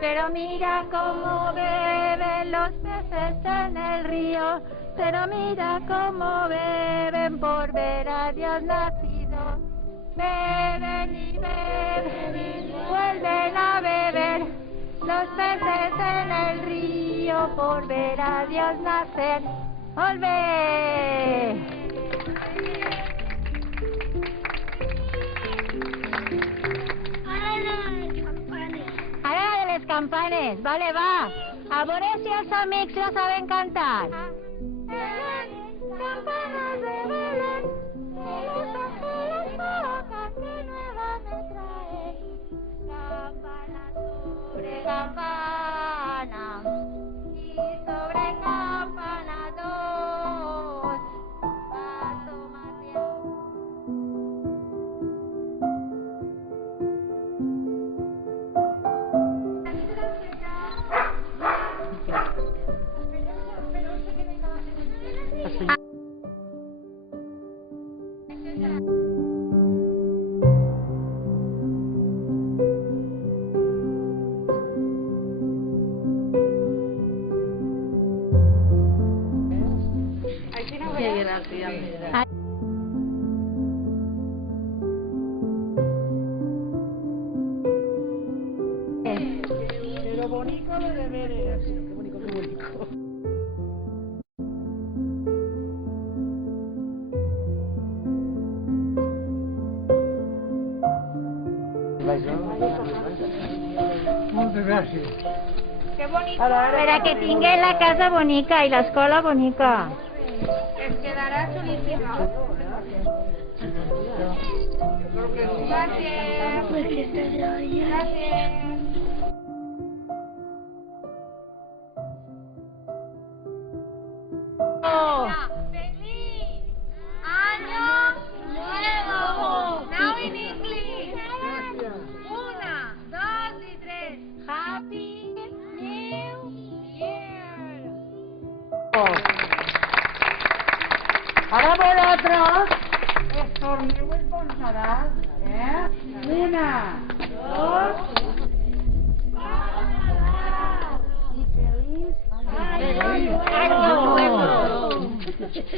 Pero mira cómo beben los peces en el río, pero mira cómo beben por ver a Dios nacido. Beben y beben y vuelven a beber los peces en el río por ver a Dios nacer. ¡Olve! Ara de les campanes, vale, va. A veure si els amics no saben cantar. Campanas de Belén, los ángeles tocan que nueva me traen. Campana sobre campana y sobre campana dos. Paso más bien. Pero bonito de deberes. Qué bonito, qué bonito. Moltes gràcies. Que bonico. Per a que tingui la casa bonica i l'escola bonica. Es quedarà xulíssim. Gràcies. Gràcies. ¡Feliz Año Nuevo! Now in English. 1, 2 y 3. Happy New Year. Ara vosaltres estorneu el bon Nadal, eh? 1, 2... I feliç Año Nuevo!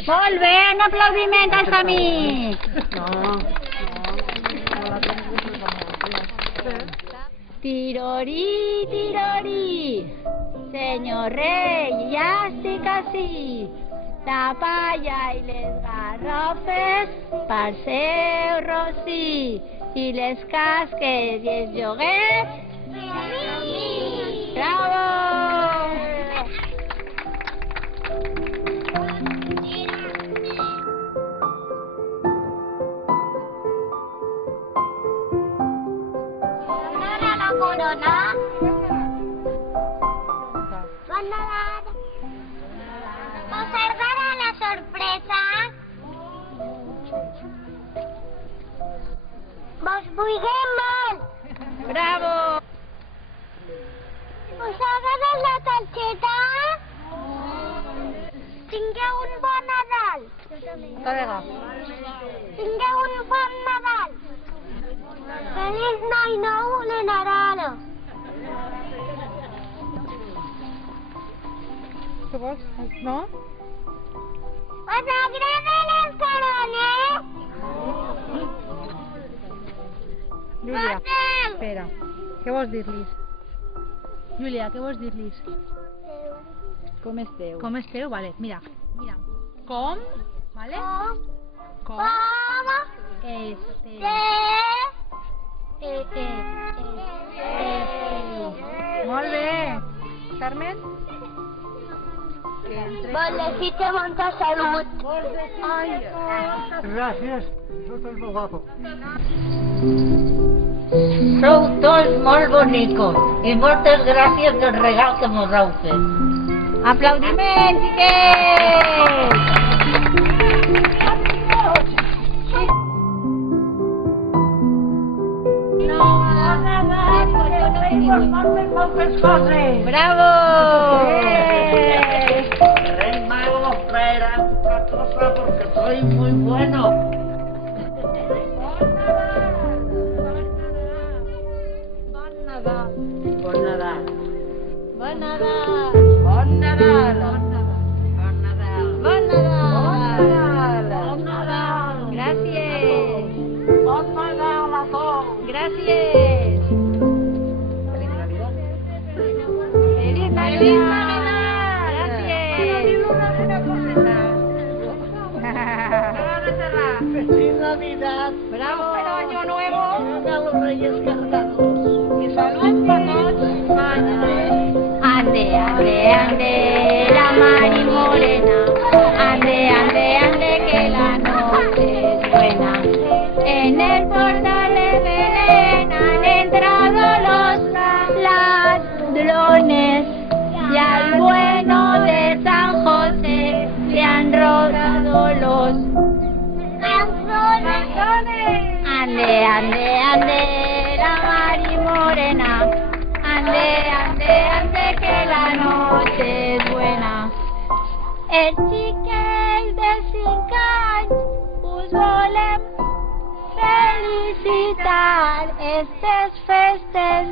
Molt bé, un aplaudiment als amics. Tirori, tirori, señor rey, ya estic así. La palla i les garrofes pel seu rossí i les casques i els joguets. Bravo! Corona. Bon Nadal. ¿Os agrada la sorpresa? Vos vulguem molt. Bravo. Us agrada la targeta? Tingueu un bon Nadal. Tingueu un bon Nadal. Feliç Any Nou de Nadal. Què vols? No? Us agraden les corones? Júlia, espera. Què vols dir-los? Júlia, què vols dir-los? Com esteu? Com esteu? Vale, mira. Com? Vale? Com? Molt bé. Carmen? Vos desitjo molta salut. Gràcies. Sou molt guapo. Sou tots molt bonicos i moltes gràcies del regal que mos heu fet. Aplaudiments, xiquets! ¡Bravo! Rey Mago os traerá otra cosa porque soy muy bueno. Bon Nadal! Pues nada. Nadal. Bon Nadal. Bon Nadal. Bon Nadal. Bon Nadal. Gràcies. Bon Nadal a tots. Gràcies. Feliz Navidad. Feliz Navidad. Gràcies. Feliz Navidad. Bravo. Pero año nuevo. A los Reyes cargados. Y salud para todos. Ande, ande, ande, la Mari Morena. Ande, ande, ande, que la noche es buena. En el portal de Belén han entrado los ladrones. Y al bueno de San José le han robado los ladrones. Ande, ande, ande, la Mari Morena. Ande, ande, ande, que la noche es buena. El xiquet de 5 anys us volem felicitar estes festes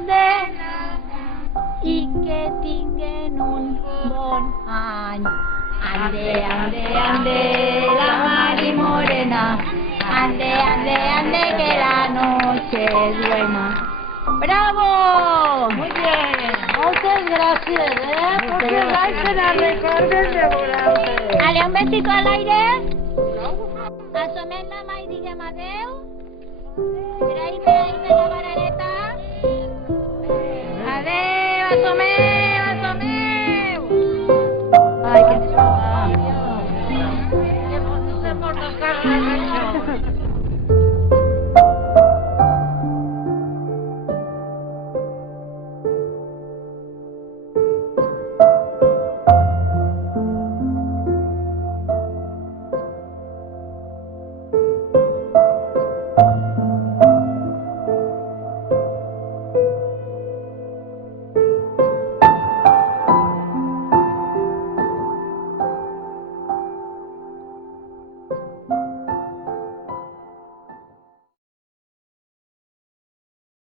i que tinguen un bon any. Ande, ande, ande, la Mari Morena. Ande, ande, ande, que la noche es buena. ¡Bravo! Muy bien. Muchas gracias, porque vais a recordes de volante. Ale, un besito al aire. Assomem la mà i diguem adeu. Traïm la barareta. Adeu, assomem.